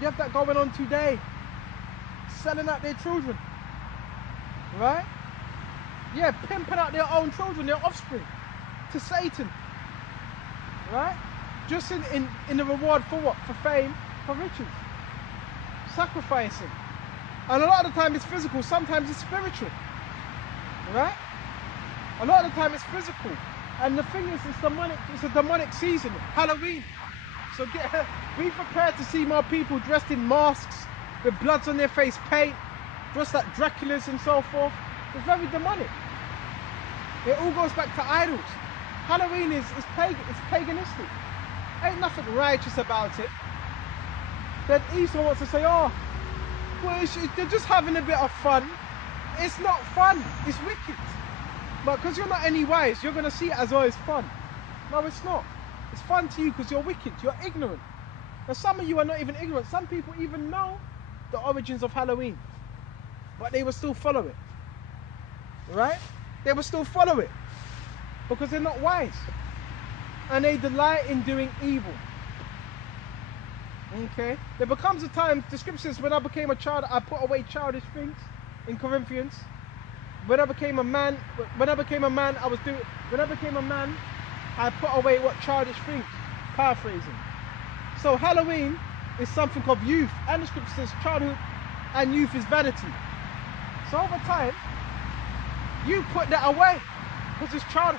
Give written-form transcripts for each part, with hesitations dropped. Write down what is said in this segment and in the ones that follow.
You have that going on today. Selling out their children. Right? Yeah, pimping out their own children, their offspring, to Satan. Right? Just in the reward for what? For fame, for riches. Sacrificing. And a lot of the time it's physical, sometimes it's spiritual. Right? A lot of the time it's physical. And the thing is, it's a demonic season, Halloween. So be prepared to see more people dressed in masks, with bloods on their face, paint, dressed like Draculas and so forth. It's very demonic. It all goes back to idols. Halloween is paganistic. Ain't nothing righteous about it. Then Esau wants to say, oh, well, they're just having a bit of fun. It's not fun, it's wicked. But because you're not any wise, you're going to see it as always fun. No, it's not. It's fun to you because you're wicked, you're ignorant. Now some of you are not even ignorant. Some people even know the origins of Halloween, but they will still follow it. Right? They will still follow it because they're not wise. And they delight in doing evil. Okay? There becomes a time, the scripture says, when I became a child, I put away childish things in Corinthians. When I became a man, I put away what childish things. Paraphrasing. So Halloween is something of youth, and the scripture says childhood and youth is vanity. So over time, you put that away because it's child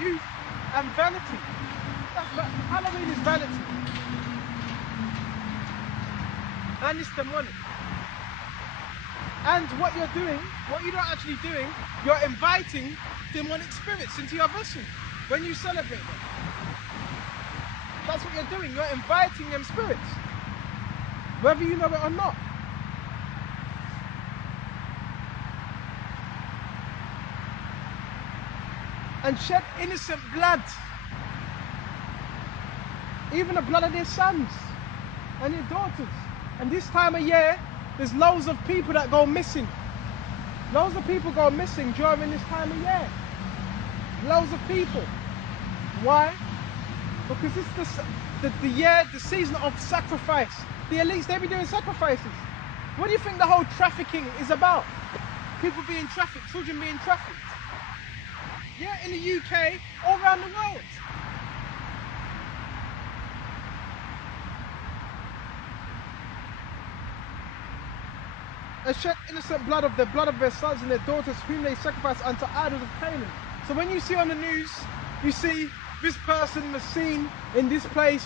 youth and vanity. Halloween is vanity, and it's demonic. And what you're doing, what you're not actually doing, you're inviting demonic spirits into your vessel when you celebrate them. That's what you're doing. You're inviting them spirits, whether you know it or not. And shed innocent blood, even the blood of their sons and their daughters. And this time of year, there's loads of people that go missing. Loads of people go missing during this time of year. Loads of people. Why? Because it's the season of sacrifice. The elites, they be doing sacrifices. What do you think the whole trafficking is about? People being trafficked, children being trafficked. Yeah, in the UK, all around the world. And shed innocent blood of their sons and their daughters, whom they sacrifice unto idols of Canaan. So when you see on the news, you see this person was seen in this place,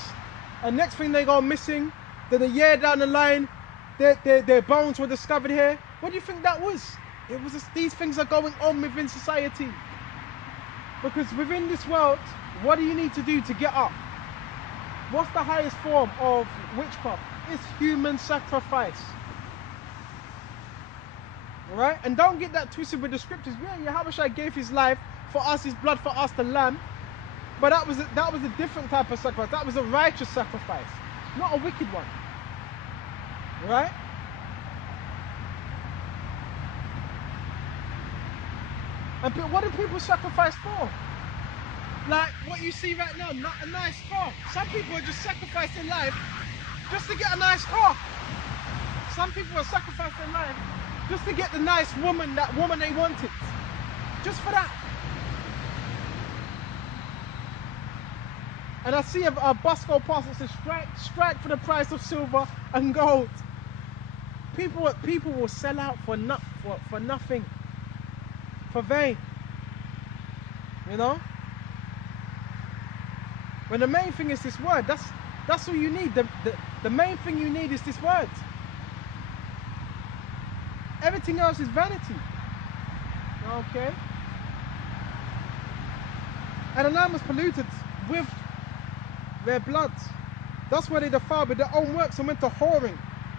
and next thing they go missing, then a year down the line, their bones were discovered here. What do you think that was? It was just, these things are going on within society. Because within this world, what do you need to do to get up? What's the highest form of witchcraft? It's human sacrifice. Alright? And don't get that twisted with the scriptures. Yeah, Yahawah gave his life for us, his blood for us, the lamb. But that was a different type of sacrifice. That was a righteous sacrifice, not a wicked one. Right? And what do people sacrifice for? Like what you see right now, not a nice car. Some people are just sacrificing life just to get a nice car. Some people are sacrificing their life just to get the nice woman, that woman they wanted. Just for that. And I see a bus go past that says strike for the price of silver and gold. People will sell out for nothing, for vain. You know? When the main thing is this word, that's all you need. The main thing you need is this word. Everything else is vanity. Okay? And the land was polluted with their blood. That's why they defiled with their own works and went to whoring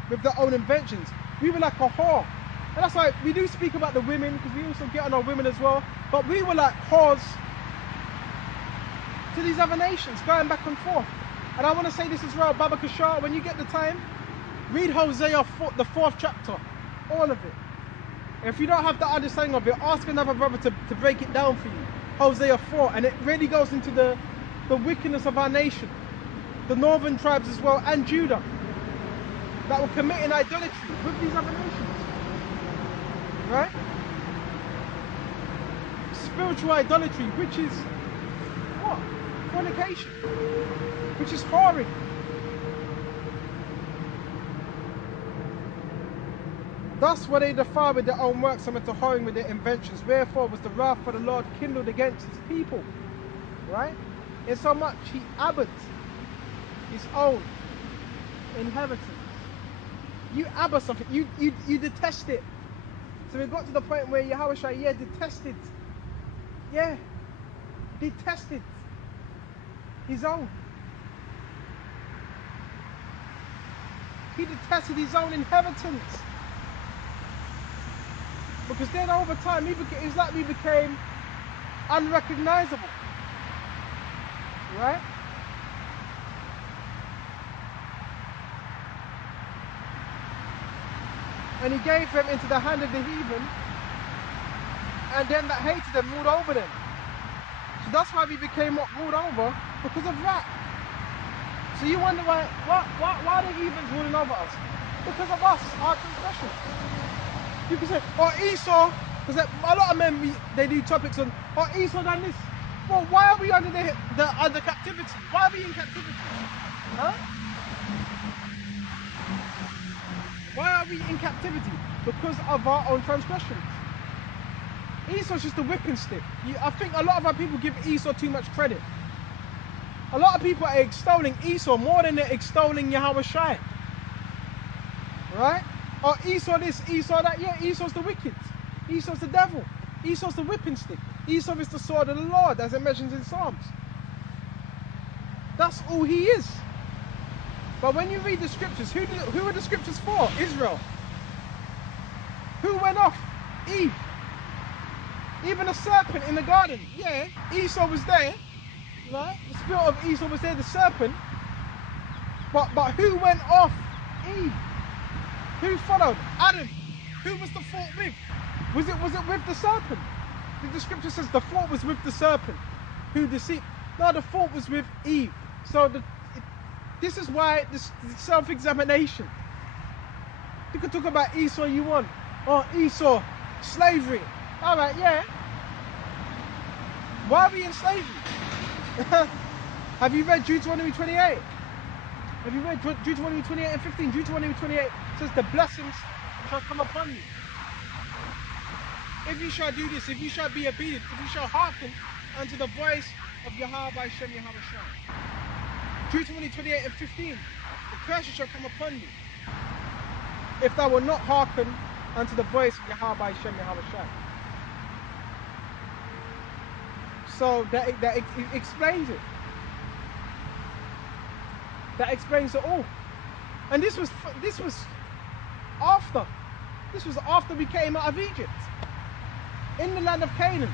with their own inventions. We were like a whore. And that's why we do speak about the women, because we also get on our women as well. But we were like whores to these other nations, going back and forth. And I want to say this as well, Baba Kashar, when you get the time, read Hosea, the 4th chapter, all of it. If you don't have the understanding of it, ask another brother to break it down for you. Hosea 4, and it really goes into the wickedness of our nation, the northern tribes as well, and Judah, that were committing idolatry with these other nations. Right? Spiritual idolatry, which is what? Fornication, which is whoring. Thus were they defiled with their own works and went to whoring with their inventions. Wherefore was the wrath of the Lord kindled against his people. Right? Insomuch he abhorred his own inheritance. You abhor something, you detest it. So we got to the point where Yahawashi, detested his own. He detested his own inheritance. Because then over time, it's like we became unrecognizable. Right? And he gave them into the hand of the heathen, and them that hated them ruled over them. So that's why we became ruled over, because of that. So you wonder why are the heathens ruling over us? Because of us, our transgression. You can say, oh, Esau, because a lot of men, they do topics on, oh, Esau done this. Well, why are we under under captivity? Why are we in captivity? Huh? Why are we in captivity? Because of our own transgressions. Esau's just a whipping stick. I think a lot of our people give Esau too much credit. A lot of people are extolling Esau more than they're extolling Yahawashi. Right? Or Esau this, Esau that. Yeah, Esau's the wicked. Esau's the devil. Esau's the whipping stick. Esau is the sword of the Lord, as it mentions in Psalms. That's all he is. But when you read the scriptures, who are the scriptures for? Israel. Who went off? Eve. Even a serpent in the garden. Yeah, Esau was there. Right? The spirit of Esau was there, the serpent. But who went off? Eve. Who followed? Adam. Who was the fault with? Was it with the serpent? The scripture says the fault was with the serpent who deceived. No, the fault was with Eve. So this is why this self-examination. You can talk about Esau you want. Oh, Esau, slavery. All right, yeah. Why are we in slavery? Have you read Deuteronomy 28? Have you read Deuteronomy 28 and 15? Deuteronomy 28 says the blessings shall come upon you. If you shall do this, if you shall be obedient, if you shall hearken unto the voice of Yahawah Yahawashi. Deuteronomy 28 and 15, the curses shall come upon you if thou will not hearken unto the voice of Yahawah Yahawashi. So that explains it. That explains it all. And this was after we came out of Egypt. In the land of Canaan,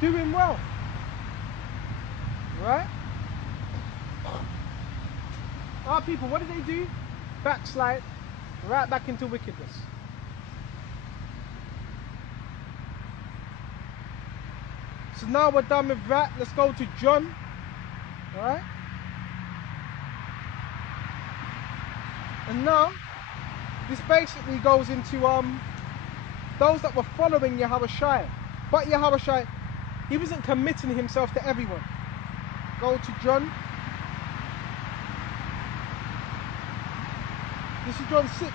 doing well, right? Our people, what did they do? Backslide, right back into wickedness. So now we're done with that. Let's go to John, right? And now, this basically goes into those that were following Yahawashi. But Yahawashi, he wasn't committing himself to everyone. Go to John. This is John 6.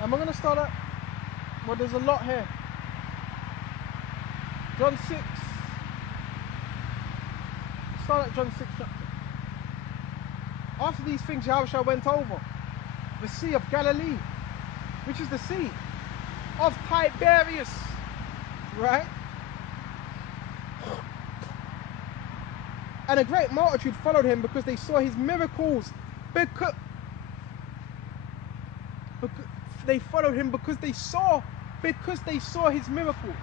And we're going to start at, well, there's a lot here. John 6. Start at John 6 chapter. After these things, Yahawashi went over the Sea of Galilee, which is the Sea of Tiberias, right? And a great multitude followed him because they saw his miracles. They followed him because they saw his miracles.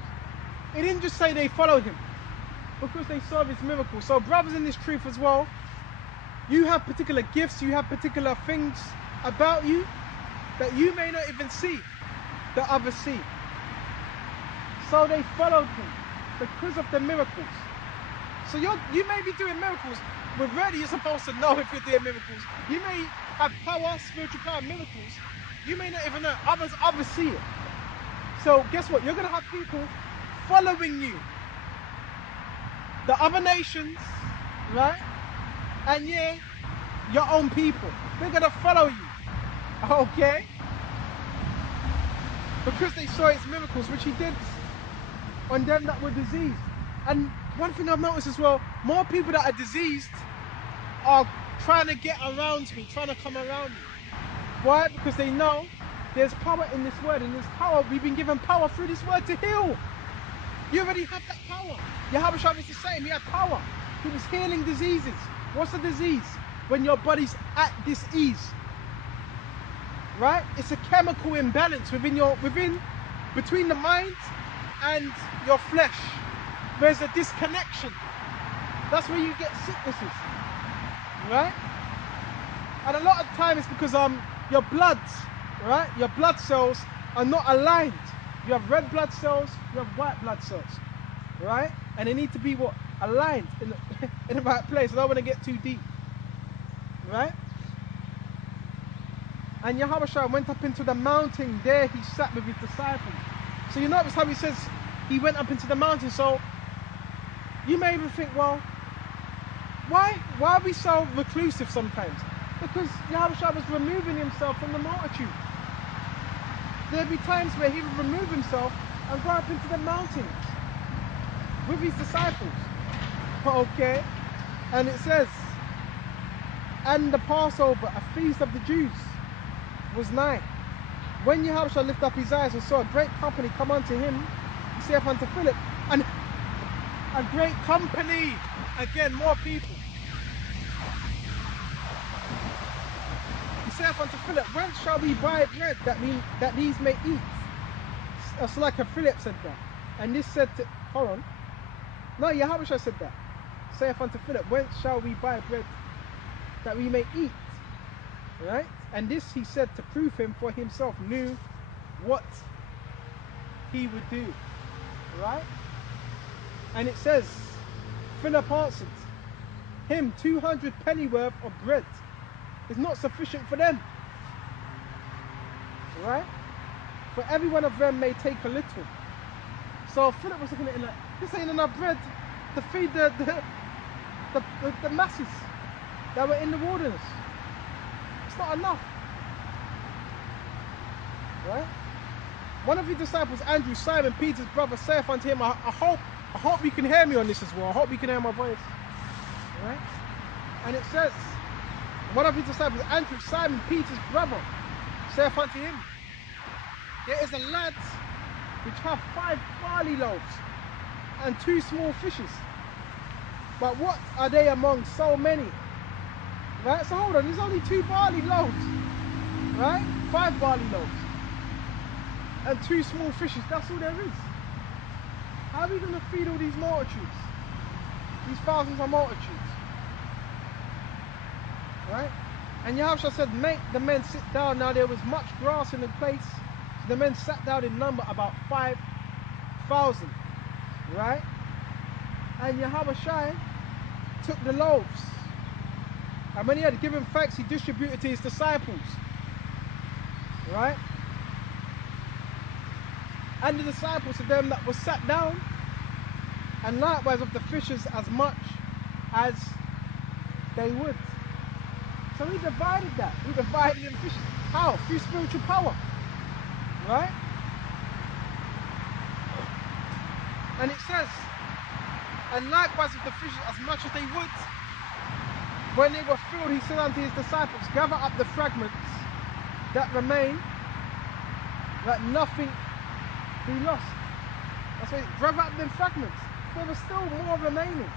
It didn't just say they followed him, because they saw his miracles. So brothers in this truth as well, you have particular gifts, you have particular things about you that you may not even see, that others see. So they followed him because of the miracles. So you may be doing miracles, but really you're supposed to know if you're doing miracles. You may have power, spiritual power, miracles. You may not even know. Others see it. So guess what? You're going to have people following you. The other nations, right? And yeah, your own people. They're going to follow you. Okay? Because they saw his miracles, which he did on them that were diseased. And one thing I've noticed as well, more people that are diseased are trying to get around me, trying to come around me. Why? Because they know there's power in this word, and there's power. We've been given power through this word to heal. You already have that power. Yahawah was the same. He had power. He was healing diseases. What's a disease? When your body's at dis-ease. Right? It's a chemical imbalance between the mind and your flesh. There's a disconnection. That's where you get sicknesses. Right? And a lot of time it's because your bloods, right? Your blood cells are not aligned. You have red blood cells, you have white blood cells, right? And they need to be what? Aligned in the right place. I don't want to get too deep, right? And Yahawah went up into the mountain. There he sat with his disciples. So you notice how he says he went up into the mountain. So you may even think, well, why are we so reclusive sometimes? Because Yahawah was removing himself from the multitude. There'd be times where he would remove himself and go up into the mountains with his disciples. Okay? And it says, and the Passover, a feast of the Jews, was nigh. When Yahawah lifted up his eyes and saw a great company come unto him, he saith unto Philip, and a great company, again, more people. He saith unto Philip, whence shall we buy bread that these may eat? It's like Philip said that. And this said to, hold on. No, Yahawah said that. Saith unto Philip, whence shall we buy bread that we may eat? Right? And this he said to prove him, for himself knew what he would do. Right? And it says, Philip answered him, 200 pennyworth of bread is not sufficient for them. Right? For every one of them may take a little. So Philip was looking at it like, this ain't enough bread to feed the masses that were in the wilderness. It's not enough. Right? One of his disciples, Andrew, Simon Peter's brother, saith unto him, I hope you can hear me on this as well. I hope you can hear my voice. Right? And it says, one of his disciples, Andrew, Simon Peter's brother, saith unto him, there is a lad which hath 5 barley loaves and 2 small fishes. But what are they among so many? Right? So hold on, there's only 2 barley loaves. Right? 5 barley loaves and 2 small fishes. That's all there is. How are we going to feed all these multitudes? These thousands of multitudes. Right? And Yahawah said, make the men sit down. Now there was much grass in the place. So the men sat down in number about 5,000. Right? And Yahawah took the loaves. And when he had given thanks, he distributed to his disciples. Right? And the disciples of them that were sat down, and likewise of the fishes as much as they would. So he divided that. He divided in fishes. How? Through spiritual power. Right? And it says, and likewise of the fishes as much as they would. When they were filled, he said unto his disciples, gather up the fragments that remain, that nothing be lost. That's why, gather up them fragments. There was still more remaining.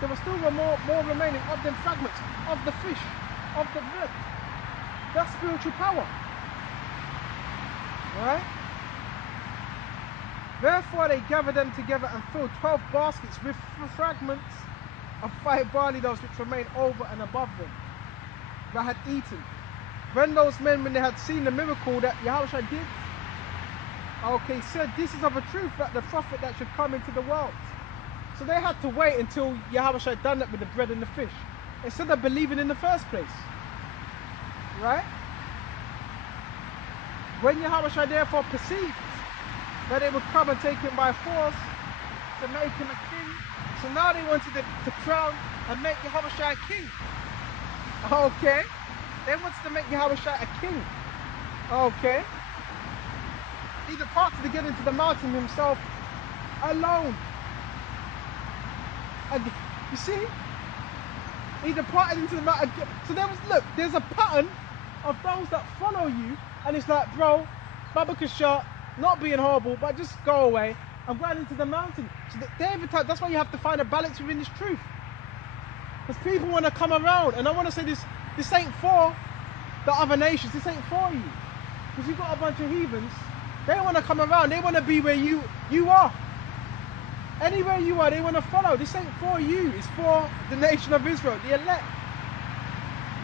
There was still more remaining of them fragments, of the fish, of the bread. That's spiritual power. Right? Therefore they gathered them together and filled 12 baskets with fragments of 5 barley loaves which remained over and above them that had eaten. When those men, when they had seen the miracle that Yahawah did Okay, said this is of a truth that the prophet that should come into the world. So they had to wait until Yahawah had done that with the bread and the fish, instead of believing in the first place. Right? When Yahawah therefore perceived that they would come and take him by force to make him a king, so now they wanted to crown and make Yahawah a king. Okay? They wanted to make Yahawah a king. Okay? He departed to get into the mountain himself alone. And you see? He departed into the mountain. So there's a pattern of those that follow you, and it's like, bro, Babakasha, not being horrible, but just go away. I'm going into the mountain. So that's why you have to find a balance within this truth. Because people want to come around, and I want to say this ain't for the other nations, this ain't for you. Because you've got a bunch of heathens, they want to come around, they want to be where you are. Anywhere you are, they want to follow. This ain't for you, it's for the nation of Israel, the elect.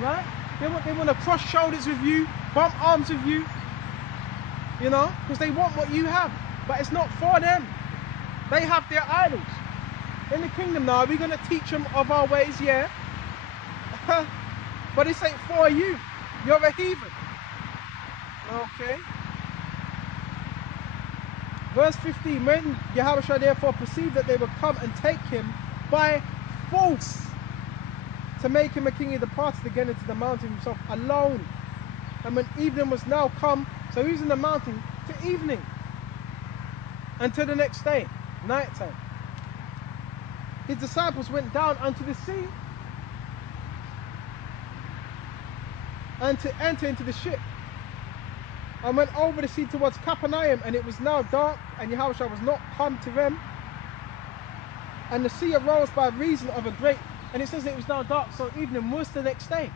Right? They want to cross shoulders with you, bump arms with you, you know, because they want what you have. But it's not for them. They have their idols. In the kingdom now, we're going to teach them of our ways, yeah. But this ain't for you. You're a heathen. Okay. Verse 15, when Yahawah therefore perceived that they would come and take him by force to make him a king, he departed again into the mountain himself alone. And when evening was now come, so he was in the mountain to evening, until the next day, night time. His disciples went down unto the sea and to enter into the ship, and went over the sea towards Capernaum, and it was now dark, and Yahawah was not come to them. And the sea arose by reason of a great, and it says it was now dark, so evening was the next day.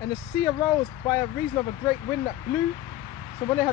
And the sea arose by a reason of a great wind that blew. So when they had